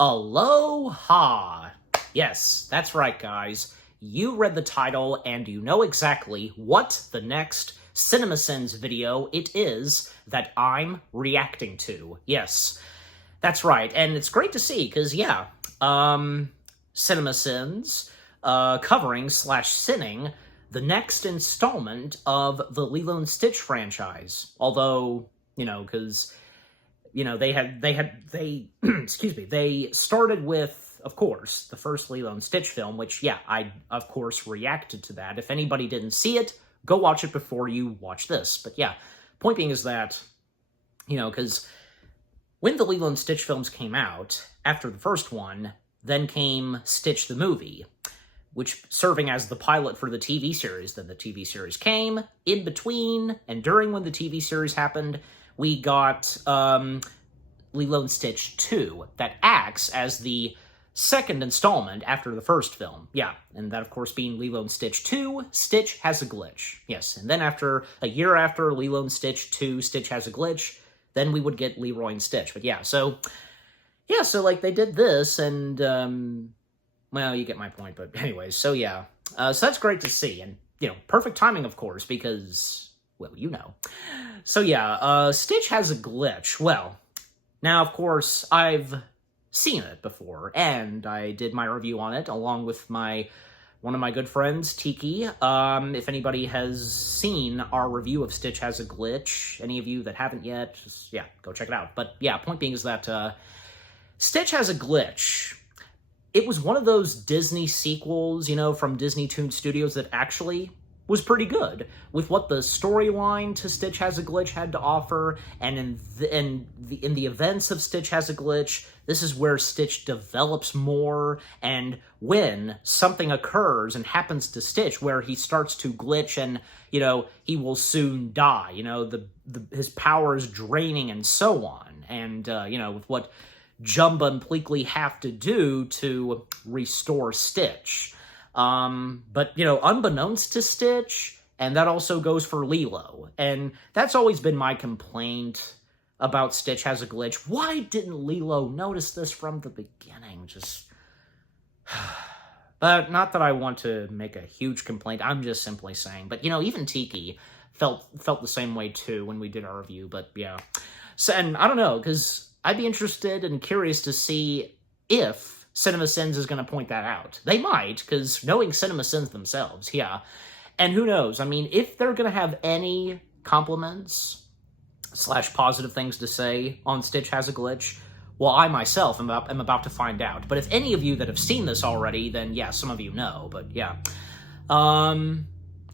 Aloha! Yes, that's right, guys. You read the title, and you know exactly what the next CinemaSins video it is that I'm reacting to. Yes, that's right, and it's great to see, because, yeah, CinemaSins, covering/sinning the next installment of the Lilo and Stitch franchise. Although, because... excuse me, they started with, of course, the first Lilo and Stitch film, which, yeah, I, of course, reacted to that. If anybody didn't see it, go watch it before you watch this. But yeah, point being is that, because when the Lilo and Stitch films came out, after the first one, then came Stitch the movie, which serving as the pilot for the TV series. Then the TV series came, in between, and during when the TV series happened, we got Lilo and Stitch 2, that acts as the second installment after the first film. Yeah, and that, of course, being Lilo and Stitch 2, Stitch Has a Glitch. Yes, and then after, a year after Lilo and Stitch 2, Stitch Has a Glitch, then we would get Leroy and Stitch. But yeah, so like, they did this, and, well, you get my point, but anyways, so yeah. So that's great to see, and, perfect timing, of course, because... well, So yeah, Stitch Has a Glitch. Well, now, of course, I've seen it before, and I did my review on it, along with one of my good friends, Tiki. If anybody has seen our review of Stitch Has a Glitch, any of you that haven't yet, just, yeah, go check it out. But yeah, point being is that, Stitch Has a Glitch. It was one of those Disney sequels, from Disney Toon Studios that actually was pretty good with what the storyline to Stitch Has a Glitch had to offer, and in the events of Stitch Has a Glitch, this is where Stitch develops more, and when something occurs and happens to Stitch where he starts to glitch and, he will soon die, his power is draining and so on, and, with what Jumba and Pleakley have to do to restore Stitch. But, unbeknownst to Stitch, and that also goes for Lilo, and that's always been my complaint about Stitch Has a Glitch. Why didn't Lilo notice this from the beginning? But not that I want to make a huge complaint, I'm just simply saying. But, even Tiki felt the same way, too, when we did our review, but yeah. So, and I don't know, because I'd be interested and curious to see if CinemaSins is going to point that out. They might, because knowing CinemaSins themselves, yeah. And who knows? I mean, if they're going to have any compliments / positive things to say on Stitch Has a Glitch, well, I myself am about to find out. But if any of you that have seen this already, then yeah, some of you know. But yeah.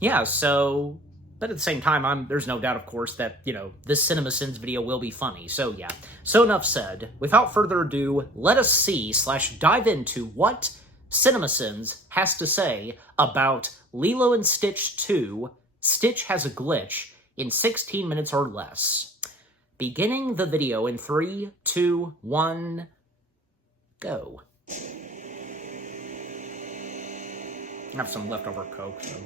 Yeah, so... But at the same time, there's no doubt, of course, that, this CinemaSins video will be funny. So, yeah. So, enough said. Without further ado, let us see / dive into what CinemaSins has to say about Lilo and Stitch 2, Stitch Has a Glitch, in 16 minutes or less. Beginning the video in 3, 2, 1, go. I have some leftover Coke, so...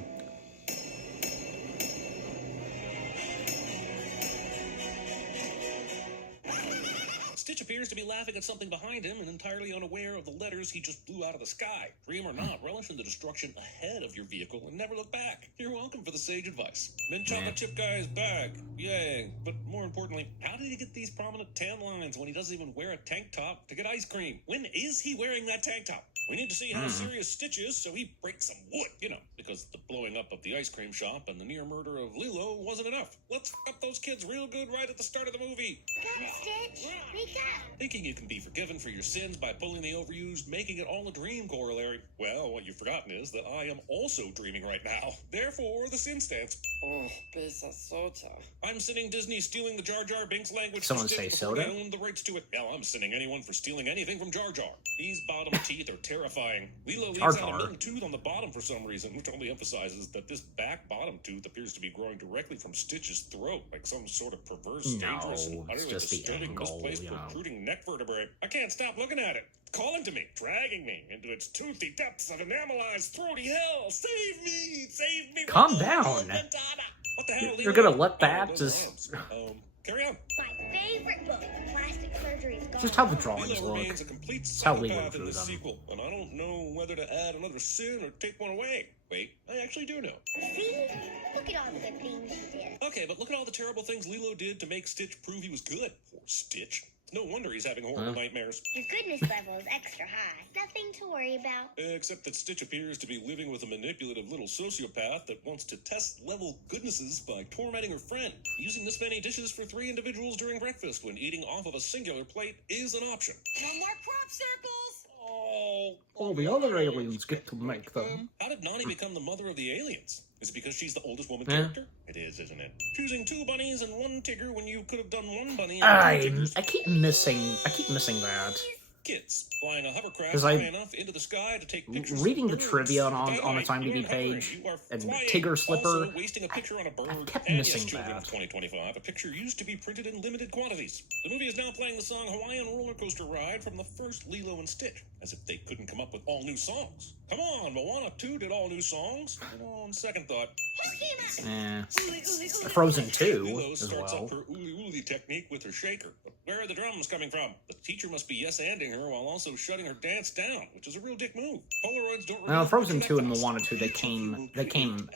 Stitch appears to be laughing at something behind him and entirely unaware of the letters he just blew out of the sky. Dream or not, relish in the destruction ahead of your vehicle and never look back. You're welcome for the sage advice. Mint chocolate chip guy is back. Yay. But more importantly, how did he get these prominent tan lines when he doesn't even wear a tank top to get ice cream? When is he wearing that tank top? We need to see how serious Stitch is, so he breaks some wood. Because the blowing up of the ice cream shop and the near murder of Lilo wasn't enough. Let's f up those kids real good right at the start of the movie. Come, Stitch. Wake up. Thinking you can be forgiven for your sins by pulling the overused, making it all a dream corollary. Well, what you've forgotten is that I am also dreaming right now. Therefore, the sin stance. Oh, pesa soda. I'm sinning Disney stealing the Jar Jar Binks language. Someone say soda? I own the rights to it. Hell, I'm sinning anyone for stealing anything from Jar Jar. These bottom teeth are terrifying. Lilo leaves out a milk tooth on the bottom for some reason, which only emphasizes that this back bottom tooth appears to be growing directly from Stitch's throat, like some sort of perverse, dangerous, and utterly disturbing, misplaced protruding neck vertebrae. I can't stop looking at it. It's calling to me, dragging me into its toothy depths of enamelized throaty hell. Save me! Save me! Calm down. What the hell? You're Lilo? gonna let Oh, that those are just... arms. Carry on. My favorite book, Plastic Surgery is gone. Just how the drawings Lilo look. remains a complete It's how Lilo psychopath in drew this them. sequel, and I don't know whether to add another sin or take one away. Wait, I actually do know. See? Look at all the good things she did. Okay, but look at all the terrible things Lilo did to make Stitch prove he was good. Poor Stitch. No wonder he's having horrible nightmares. Your goodness level is extra high. Nothing to worry about. Except that Stitch appears to be living with a manipulative little sociopath that wants to test level goodnesses by tormenting her friend. Using this many dishes for 3 individuals during breakfast when eating off of a singular plate is an option. No more crop circles! Oh, All the other aliens get to make them. how did Nani become the mother of the aliens? Is it because she's the oldest woman Yeah. character? It is, isn't it? Choosing 2 bunnies and 1 Tigger when you could have done 1 bunny and 2 Tiggers. I keep missing that. Kids flying a hovercraft 'Cause high enough into the sky to take pictures. Reading of the birds. trivia on By the its way, IMDb you aren't hovering, page you are and flying. Tigger Slipper, Also, wasting a picture on a bird. kept And missing yes, children of that. 2025, a picture used to be printed in limited quantities. The movie is now playing the song Hawaiian Roller Coaster Ride from the first Lilo and Stitch, as if they couldn't come up with all new songs. Come on, Moana 2 did all new songs. And on second thought, Who came up? Frozen 2 Lilo as starts well. up her uli technique with her shaker. But where are the drums coming from? The teacher must be yes-anding her while also shutting her dance down, which is a real dick move. Polaroids don't Now, reveal Frozen 2 and connect Moana 2, they came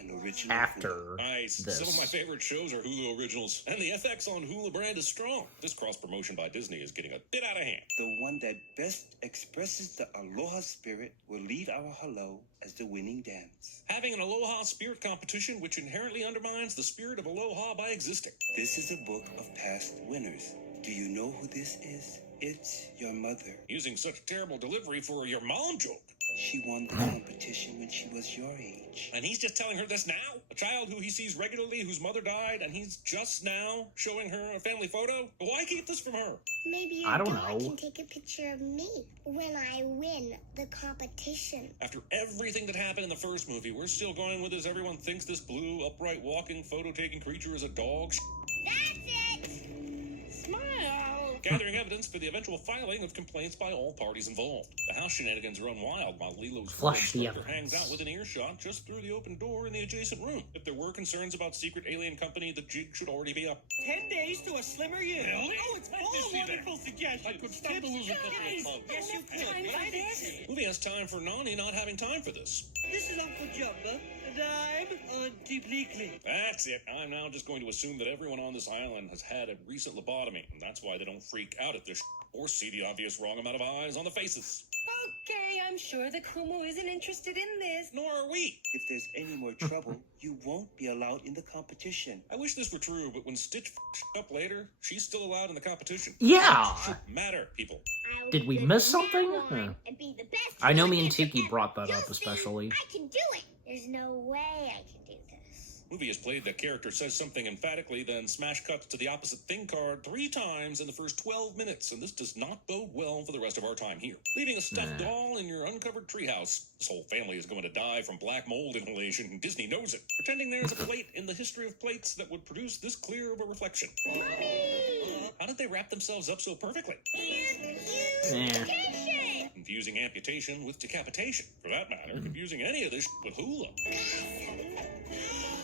after Nice. this. Some of my favorite shows are Hulu originals, and the FX on Hulu brand is strong. This cross-promotion by Disney is getting a bit out of hand. The one that best expresses the aloha spirit will lead our hello as the winning dance. Having an Aloha spirit competition which inherently undermines the spirit of Aloha by existing. This is a book of past winners. Do you know who this is? It's your mother. Using such terrible delivery for your mom joke. She won the competition when she was your age. And he's just telling her this now? A child who he sees regularly, whose mother died, and he's just now showing her a family photo? Why keep this from her? Maybe your I don't dog know. can take a picture of me when I win the competition. After everything that happened in the first movie, we're still going with this. Everyone thinks this blue, upright, walking, photo-taking creature is a dog. That's it! Smile! Gathering evidence for the eventual filing of complaints by all parties involved. The house shenanigans run wild while Lilo's Flush the instructor evidence. hangs out within earshot just through the open door in the adjacent room. If there were concerns about secret alien company, the jig should already be up. 10 days to a slimmer you. Really? Oh, it's full of wonderful suggestions. I could stand to lose a couple of pounds. Yes, you could. Time But for I didn't this. see it. Movie has time for Nani not having time for this. This is Uncle Jumbo, and I'm Auntie Bleakley. That's it. I'm now just going to assume that everyone on this island has had a recent lobotomy, and that's why they don't freak out at this or see the obvious wrong amount of eyes on the faces. Okay, I'm sure the Kumu isn't interested in this. Nor are we. If there's any more trouble, you won't be allowed in the competition. I wish this were true, but when Stitch up later, she's still allowed in the competition. Yeah! Should matter, people. I will Did we be miss the something? number one Huh. and be the best I know me and dancer Tiki ever. brought that You'll up see, especially. I can do it. There's no way I can do this. Movie has played the character says something emphatically, then smash cuts to the opposite thing card 3 times in the first 12 minutes, and this does not bode well for the rest of our time here. Leaving a stuffed doll in your uncovered treehouse. This whole family is going to die from black mold inhalation, and Disney knows it. Pretending there's a plate in the history of plates that would produce this clear of a reflection. How did they wrap themselves up so perfectly? Amputation! Confusing amputation with decapitation. For that matter, confusing any of this with hula.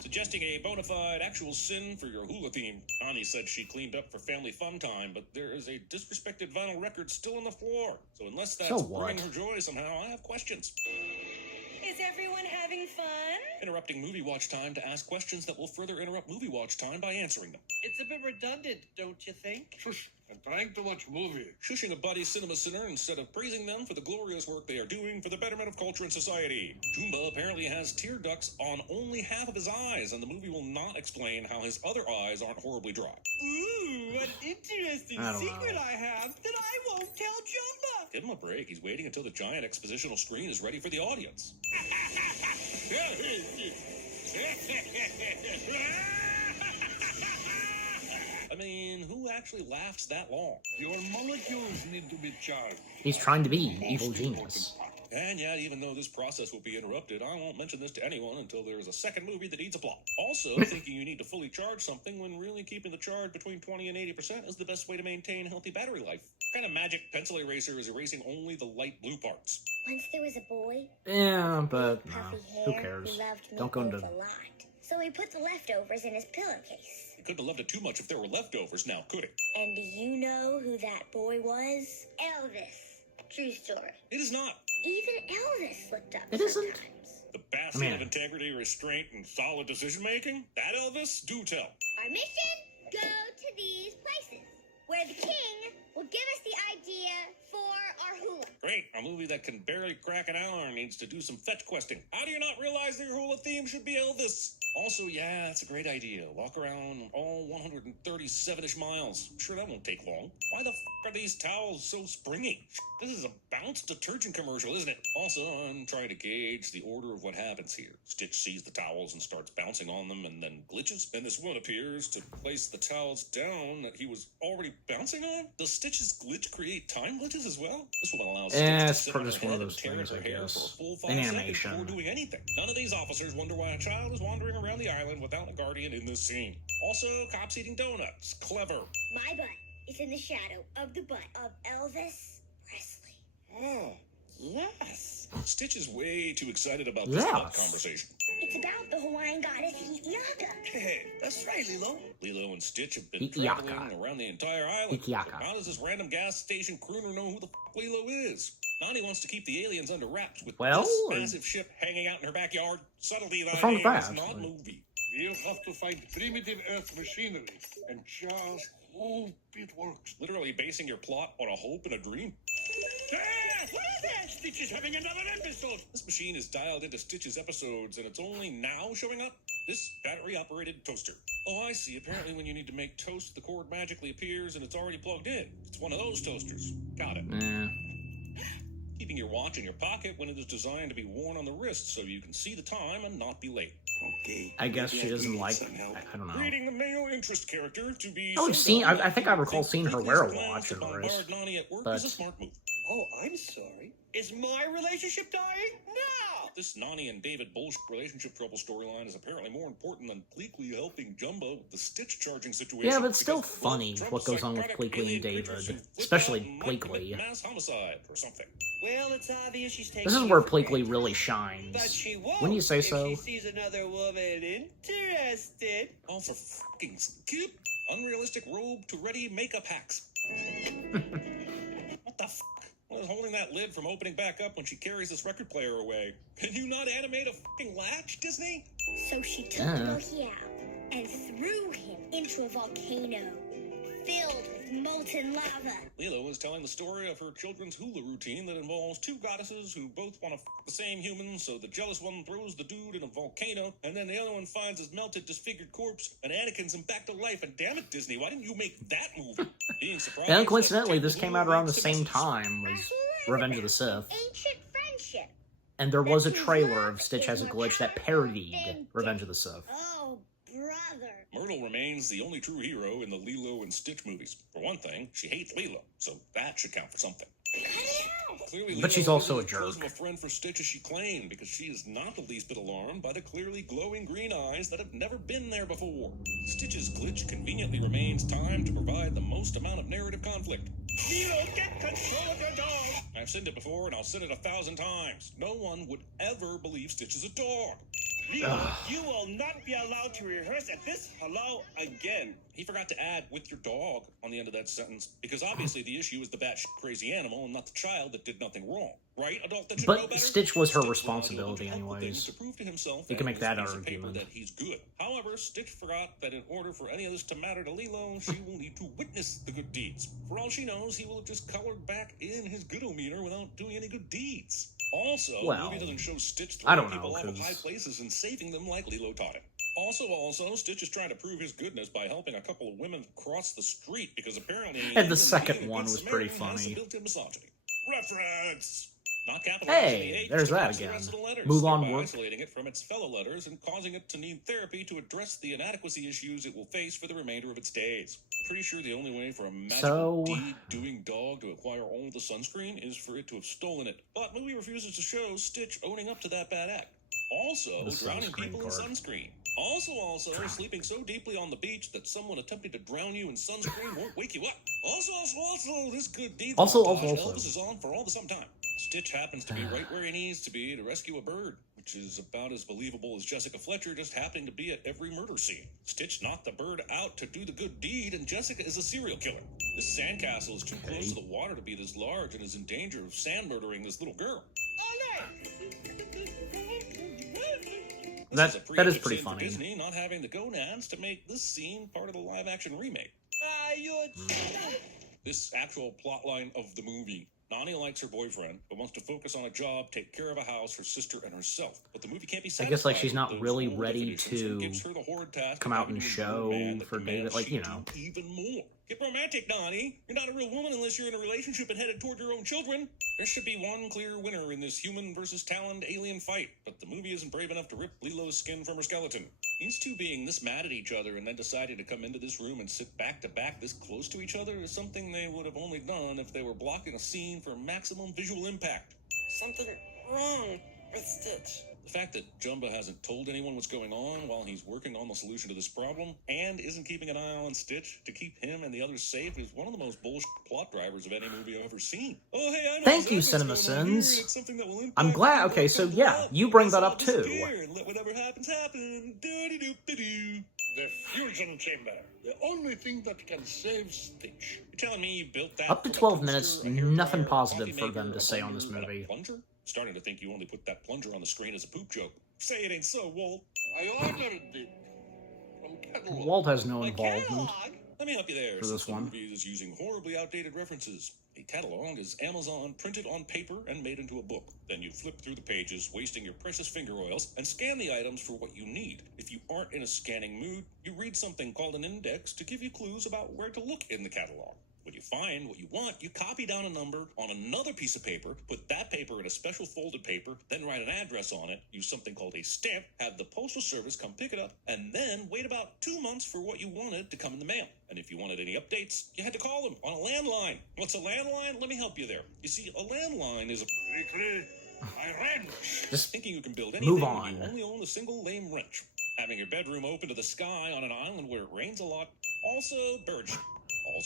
Suggesting a bona fide actual sin for your hula theme. Ani said she cleaned up for family fun time, but there is a disrespected vinyl record still on the floor. So unless that's So what? bringing her joy somehow, I have questions. Is everyone having fun? Interrupting movie watch time to ask questions that will further interrupt movie watch time by answering them. It's a bit redundant, don't you think? Shush, I'm trying to watch movie. Shushing a buddy cinema sinner instead of praising them for the glorious work they are doing for the betterment of culture and society. Jumba apparently has tear ducts on only half of his eyes, and the movie will not explain how his other eyes aren't horribly dry. Ooh, what an interesting I don't secret know. I have that I won't tell Jumba. Give him a break. He's waiting until the giant expositional screen is ready for the audience. I mean, who actually laughs that long? Your molecules need to be charged. He's trying to be evil genius. And yet, even though this process will be interrupted, I won't mention this to anyone until there is a second movie that needs a plot. Also, thinking you need to fully charge something when really keeping the charge between 20 and 80% is the best way to maintain healthy battery life. What kind of magic pencil eraser is erasing only the light blue parts? Once there was a boy, Yeah, but puffy hair, who cares? who loved me Don't go both into a lot. so he put the leftovers in his pillowcase. He couldn't have left it too much if there were leftovers now, could he? And do you know who that boy was? Elvis. True story. It is not. Even Elvis slipped up It isn't. sometimes. The bastion of integrity, restraint, and solid decision-making? That Elvis? Do tell. Our mission? Go to these places where the king will give us the idea for our hula. Great. A movie that can barely crack an hour needs to do some fetch questing. How do you not realize that your hula theme should be Elvis? Also, yeah, that's a great idea. Walk around all 137-ish miles. Sure, that won't take long. Why the f*** are these towels so springy? This is a Bounce detergent commercial, isn't it? Also, I'm trying to gauge the order of what happens here. Stitch sees the towels and starts bouncing on them and then glitches. Then this one appears to place the towels down that he was already bouncing on. Does Stitch's glitch create time glitches as well? This one allows Stitch to It's sit on just her one of head those and tear things, at I her hair guess. for a full 5 In seconds animation. before doing anything. None of these officers wonder why a child is wandering around the island without a guardian in this scene. Also, cops eating donuts. Clever. My butt is in the shadow of the butt of Elvis Presley. Oh, yes. Stitch is way too excited about this butt conversation. It's about the Hawaiian goddess Hi'iaka. Hey, that's right, Lilo. Lilo and Stitch have been Hi'iaka. traveling around the entire island. Hi'iaka. How does this random gas station crooner know who the f*** Lilo is? Nani wants to keep the aliens under wraps with Well, this massive ship hanging out in her backyard. Subtlety What's that wrong with name that, is not actually? movie. We'll have to find primitive Earth machinery and just hope it works. Literally basing your plot on a hope and a dream. Ah, what is that? Stitch is having another episode. This machine is dialed into Stitch's episodes, and it's only now showing up. This battery-operated toaster. Oh, I see. Apparently when you need to make toast, the cord magically appears, and it's already plugged in. It's one of those toasters. Got it. Keeping your watch in your pocket when it is designed to be worn on the wrist so you can see the time and not be late. Okay. I guess maybe she I doesn't need like. some help. I don't know. Creating the male interest character to be. Oh, we've so seen- dumb I think I that recall you seeing her think wear a his plans watch to at bombard first, Nani at work but- is a smart move. Oh, I'm sorry. Is my relationship dying? No! This Nani and David bullshit relationship trouble storyline is apparently more important than Pleakley helping Jumbo with the Stitch charging situation. Yeah, but it's still because both funny Trump's what goes on with psychotic Pleakley and alien David, creatures who flip especially out and might commit Pleakley. mass homicide or something. Well, it's obvious she's taking This is you where for Pleakley granted. really shines. But she won't Wouldn't you say if so? she sees another woman interested. Oh, for fucking skip! Unrealistic robe to ready makeup hacks. What the fuck? What is holding that lid from opening back up when she carries this record player away? Can you not animate a fucking latch, Disney? So she took Bohiao and threw him into a volcano filled with molten lava. Lilo is telling the story of her children's hula routine that involves two goddesses who both want to fuck the same human, so the jealous one throws the dude in a volcano, and then the other one finds his melted, disfigured corpse, and Anakin's him back to life. And damn it, Disney, why didn't you make that movie? Being surprised. And coincidentally, like this came out around the Hulu same makes time as Revenge of the Sith. Ancient friendship. And there was a trailer of Stitch Has a Glitch that parodied Revenge of the Sith. Oh, brother. Myrtle remains the only true hero in the Lilo and Stitch movies. For one thing, she hates Lilo, so that should count for something. Clearly, But she's Lilo also isn't a as close jerk. of a friend for Stitch as she claimed, because she is not the least bit alarmed by the clearly glowing green eyes that have never been there before. Stitch's glitch conveniently remains timed to provide the most amount of narrative conflict. Lilo, get control of your dog! I've said it before, and I'll say it 1,000 times. No one would ever believe Stitch is a dog. Lilo, you will not be allowed to rehearse at this hello again. He forgot to add "with your dog" on the end of that sentence, because obviously the issue is the batshit crazy animal and not the child that did nothing wrong. Right? Adult that should know But better? Stitch was her Stitch responsibility relied on multiple anyways. things to prove to himself You can and make that his piece of paper argument. that he's good. However, Stitch forgot that in order for any of this to matter to Lilo, she will need to witness the good deeds. For all she knows, he will have just colored back in his goodometer without doing any good deeds. Also, the Well, movie doesn't show Stitch I throwing don't know, people off of 'cause- high places and saving them like Lilo taught him. Also, Stitch is trying to prove his goodness by helping a couple of women cross the street because apparently... And the even second being a one good was pretty Samaritan has some funny. built-in misogyny. Reference! Not capitalizing Hey, the H there's to that match the again. rest of the letters, Mulan thereby worked. isolating it from its fellow letters and causing it to need therapy to address the inadequacy issues it will face for the remainder of its days. Pretty sure the only way for a magical deed-doing dog to acquire all of the sunscreen is for it to have stolen it. But movie refuses to show Stitch owning up to that bad act. Also, The drowning sunscreen people part. in sunscreen. Also, sleeping so deeply on the beach that someone attempting to drown you in sunscreen won't wake you up. Also, this good deed Also, montage also. Elvis is on for all the sometime. Stitch happens to be right where he needs to be to rescue a bird, which is about as believable as Jessica Fletcher just happening to be at every murder scene. Stitch knocked the bird out to do the good deed, and Jessica is a serial killer. This sandcastle is too close to the water to be this large and is in danger of sand murdering this little girl. That is pretty sin funny. For Disney not having the gonads to make this scene part of the live-action remake. This actual plotline of the movie. Nani likes her boyfriend, but wants to focus on a job, take care of a house, her sister, and herself. But the movie can't be satisfied. I guess like she's not with those really old ready definitions and to gives her the horrid task come of out having and to endure a show man that for demands David, like, she you know. do even more. Get romantic, Nani. You're not a real woman unless you're in a relationship and headed toward your own children. There should be one clear winner in this human versus Talon alien fight, but the movie isn't brave enough to rip Lilo's skin from her skeleton. These two being this mad at each other and then deciding to come into this room and sit back to back this close to each other is something they would have only done if they were blocking a scene for maximum visual impact. Something wrong with Stitch. The fact that Jumba hasn't told anyone what's going on while he's working on the solution to this problem and isn't keeping an eye on Stitch to keep him and the others safe is one of the most bullshit plot drivers of any movie I've ever seen. Oh, hey, I know Thank you, exactly what's going on here. CinemaSins. It's something that will I'm impact glad. people Okay, so that yeah, love you bring us that all up too. disappear and let whatever happens happen. Do-de-do-de-do. The fusion chamber. The only thing that can save Stitch. You're telling me you built that Up to from a 12 toaster, minutes, a hair nothing dryer, positive coffee for maker, them to a say on this blender, and a movie. plunger? Starting to think you only put that plunger on the screen as a poop joke. Say it ain't so, Walt. I ordered it from catalog. Walt has no A involvement. catalog? Let me help you there. For this Since the one. movie is using horribly outdated references. A catalog is Amazon printed on paper and made into a book. Then you flip through the pages, wasting your precious finger oils, and scan the items for what you need. If you aren't in a scanning mood, you read something called an index to give you clues about where to look in the catalog. When you find what you want, you copy down a number on another piece of paper, put that paper in a special folded paper, then write an address on it, use something called a stamp, have the postal service come pick it up, and then wait about 2 months for what you wanted to come in the mail. And if you wanted any updates, you had to call them on a landline. What's a landline? Let me help you there. You see, a landline is a... Quickly, I wrench. Just Thinking you can build anything move when on. you only own a single lame wrench. Having your bedroom open to the sky on an island where it rains a lot. Also, birds.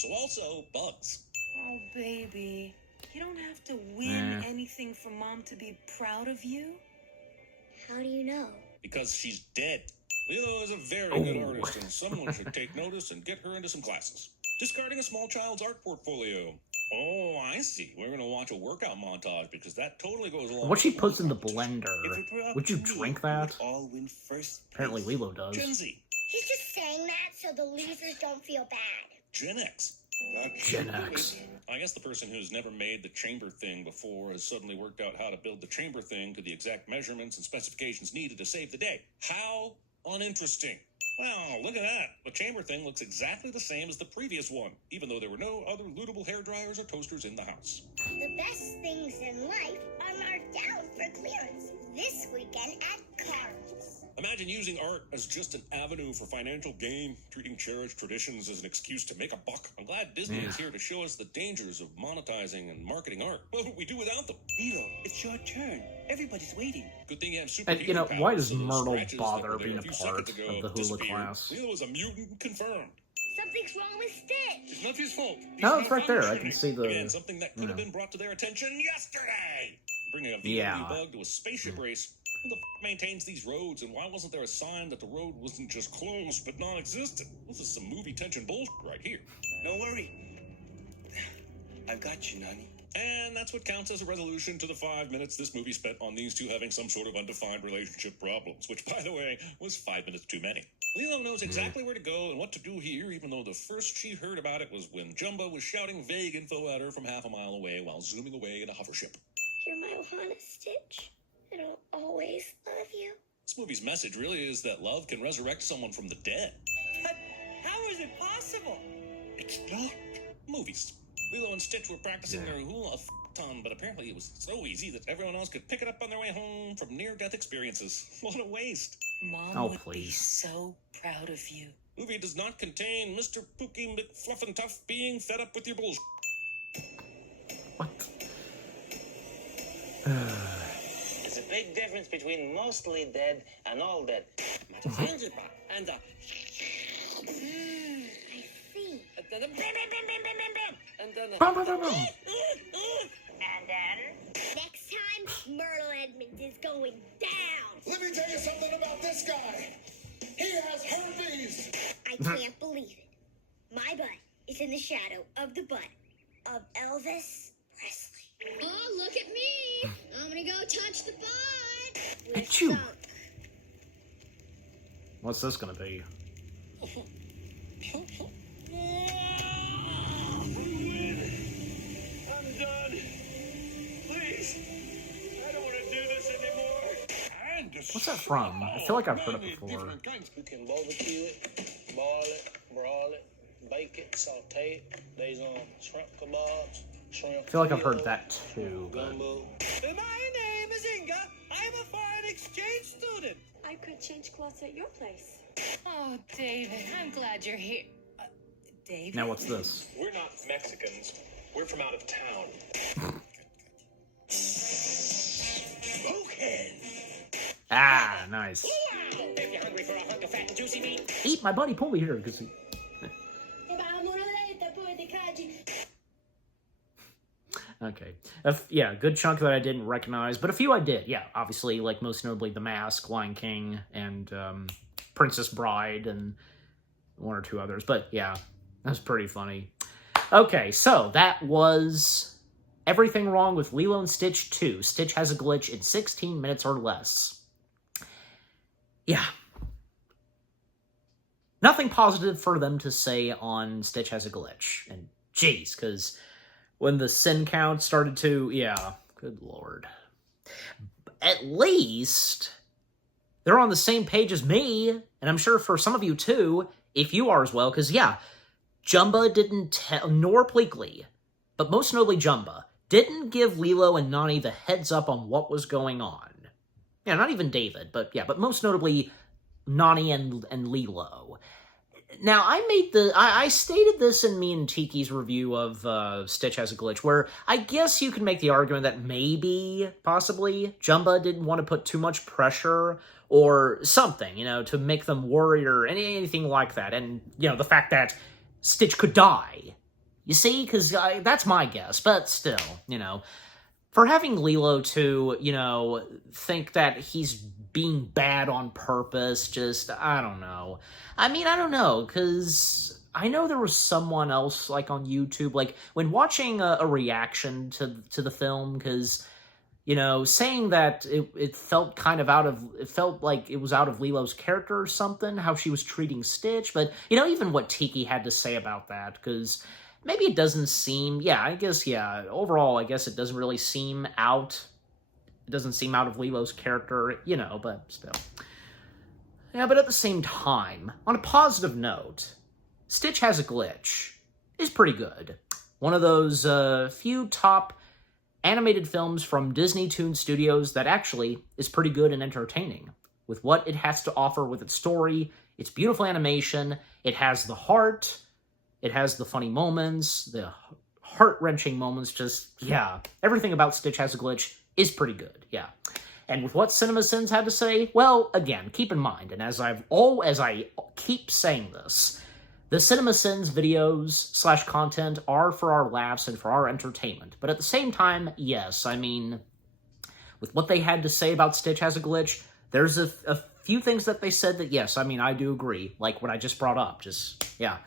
Also, bugs. Oh, baby. You don't have to win Nah. anything for Mom to be proud of you. How do you know? Because she's dead. Lilo is a very good Oh. artist, and someone should take notice and get her into some classes. Discarding a small child's art portfolio. Oh, I see. We're gonna watch a workout montage because that totally goes along. What she with puts in the competition. If blender. it were up Would you to me, drink we would that? all win first Apparently place. Lilo does. Gen Z, He's just saying that so the losers don't feel bad. Gen X. Gen X. I guess the person who's never made the chamber thing before has suddenly worked out how to build the chamber thing to the exact measurements and specifications needed to save the day. How uninteresting. Well, look at that. The chamber thing looks exactly the same as the previous one, even though there were no other lootable hair dryers or toasters in the house. The best things in life are marked down for clearance this weekend at Carl's. Imagine using art as just an avenue for financial gain, treating cherished traditions as an excuse to make a buck. I'm glad Disney is here to show us the dangers of monetizing and marketing art. What would we do without them? Lilo, it's your turn. Everybody's waiting. Good thing you have super And, you know, healing why powers, does so those Myrtle scratches that bother were there being a a few part seconds ago of the hula disappeared. class? Lilo is a mutant confirmed. Something's wrong with Stitch. It's not his fault. No, He's it's right there. I can malfunctioning. see Again, the... something that could you have know. been brought to their attention yesterday. Bringing a VW Yeah. bug to a spaceship race. Who the maintains these roads, and why wasn't there a sign that the road wasn't just close but non-existent? This is some movie tension bullshit right here. Don't worry. I've got you, Nani. And that's what counts as a resolution to the 5 minutes this movie spent on these two having some sort of undefined relationship problems, which, by the way, was 5 minutes too many. Lilo knows exactly where to go and what to do here, even though the first she heard about it was when Jumbo was shouting vague info at her from half a mile away while zooming away in a hover ship. You're my Ohana, Stitch, and I'll always love you. This movie's message really is that love can resurrect someone from the dead. But how is it possible? It's not. Movies. Lilo and Stitch were practicing their hula ton, but apparently it was so easy that everyone else could pick it up on their way home from near-death experiences. What a waste. Mom Oh, would be please. so proud of you. Movie does not contain Mr. Pookie McFluffentuff being fed up with your bullshit. What? There's a big difference between mostly dead and all dead. I And see. and then Bum, bum, bum, bum. And then, next going down. Let me tell you something about this guy. He has herpes. I can't believe it. My butt is in the shadow of the butt of Elvis Presley. Oh, look at me. I'm gonna go touch the butt. We're Achoo. sunk. What's this gonna be? I'm done. Please. I don't want to do this anymore. And What's that from? I feel like I've heard it many before. different kinds. You can barbecue it, boil it, broil it, bake it, saute it. There's shrimp kebabs, shrimp. I feel like I've heard fillet, that too, but gumbo. My name is Inga. I am a foreign exchange student. I could change clothes at your place. Oh, David, I'm glad you're here. David? now what's this? We're not Mexicans. We're from out of town. Ah, nice. If you're hungry for a hunk of fat and juicy meat, Eat my buddy Pulley here, because he... Okay. Yeah, good chunk that I didn't recognize, but a few I did. Yeah, obviously, like most notably The Mask, Lion King, and Princess Bride, and one or two others. But yeah, that's pretty funny. Okay, so that was Everything Wrong with Lilo and Stitch 2. Stitch Has a Glitch in 16 minutes or less. Yeah. Nothing positive for them to say on Stitch Has a Glitch. And geez, because when the sin count started to... Yeah, good lord. At least they're on the same page as me, and I'm sure for some of you too, if you are as well, because yeah, Jumba didn't tell, nor Pleakley, but most notably Jumba, didn't give Lilo and Nani the heads up on what was going on. Yeah, not even David, but yeah, but most notably Nani and Lilo. Now, I stated this in me and Tiki's review of Stitch Has a Glitch, where I guess you can make the argument that maybe, possibly, Jumba didn't want to put too much pressure or something, you know, to make them worried or anything like that. And, you know, the fact that Stitch could die. You see? Because that's my guess, but still, you know. For having Lilo to, you know, think that he's being bad on purpose, just, I don't know. I mean, I don't know, because I know there was someone else, like, on YouTube, like, when watching a reaction to the film, because, you know, saying that it felt kind of it felt like it was out of Lilo's character or something, how she was treating Stitch, but, you know, even what Tiki had to say about that, because maybe it doesn't seem, overall, I guess it doesn't really seem out. It doesn't seem out of Lilo's character, you know, but still. Yeah, but at the same time, on a positive note, Stitch Has a Glitch is pretty good. One of those few top animated films from Disney Toon Studios that actually is pretty good and entertaining. With what it has to offer with its story, its beautiful animation, it has the heart, it has the funny moments, the heart-wrenching moments, just, yeah. Everything about Stitch Has a Glitch is pretty good, yeah. And with what CinemaSins had to say, well, again, keep in mind, and as I keep saying this, the CinemaSins videos / content are for our laughs and for our entertainment. But at the same time, yes, I mean, with what they had to say about Stitch Has a Glitch, there's a few things that they said that, yes, I mean, I do agree, like what I just brought up, just, yeah.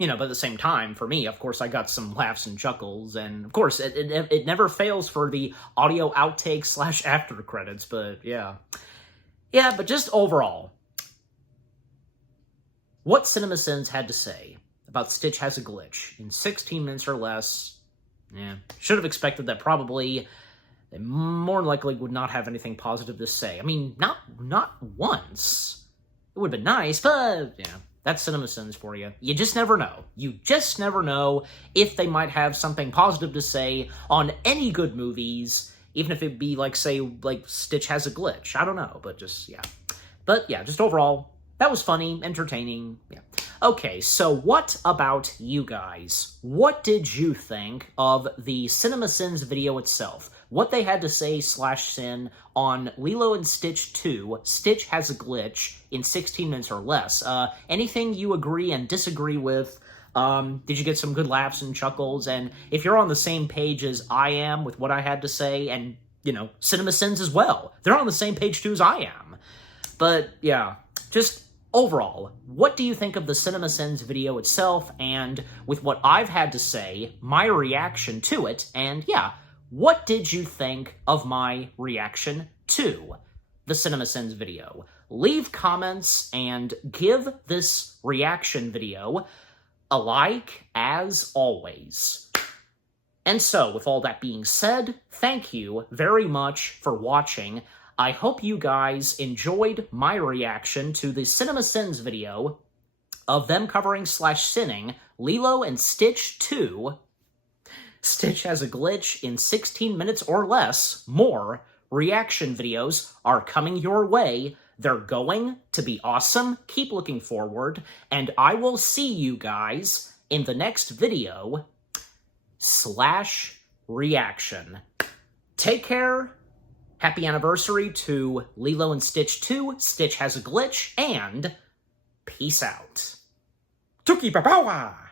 You know, but at the same time, for me, of course, I got some laughs and chuckles, and of course, it never fails for the audio outtakes / after credits, but yeah. Yeah, but just overall, what CinemaSins had to say about Stitch Has a Glitch in 16 minutes or less, yeah, should have expected that probably they more likely would not have anything positive to say. I mean, not once. It would have been nice, but yeah. That's CinemaSins for you. You just never know. You just never know if they might have something positive to say on any good movies, even if it be, like, say, like, Stitch Has a Glitch. I don't know, but just, yeah. But, yeah, just overall, that was funny, entertaining, yeah. Okay, so what about you guys? What did you think of the CinemaSins video itself? What they had to say / sin on Lilo and Stitch 2, Stitch Has a Glitch, in 16 minutes or less. Anything you agree and disagree with? Did you get some good laughs and chuckles? And if you're on the same page as I am with what I had to say, and CinemaSins as well. They're on the same page too as I am. But yeah, just overall, what do you think of the CinemaSins video itself, and with what I've had to say, my reaction to it, and yeah, what did you think of my reaction to the CinemaSins video? Leave comments and give this reaction video a like, as always. And so, with all that being said, thank you very much for watching. I hope you guys enjoyed my reaction to the CinemaSins video of them covering / sinning Lilo and Stitch 2. Stitch has a glitch in 16 minutes or less. More reaction videos are coming your way. They're going to be awesome. Keep looking forward, and I will see you guys in the next video / reaction. Take care. Happy anniversary to Lilo and Stitch 2, Stitch Has a Glitch, and peace out. Tuki Papawa!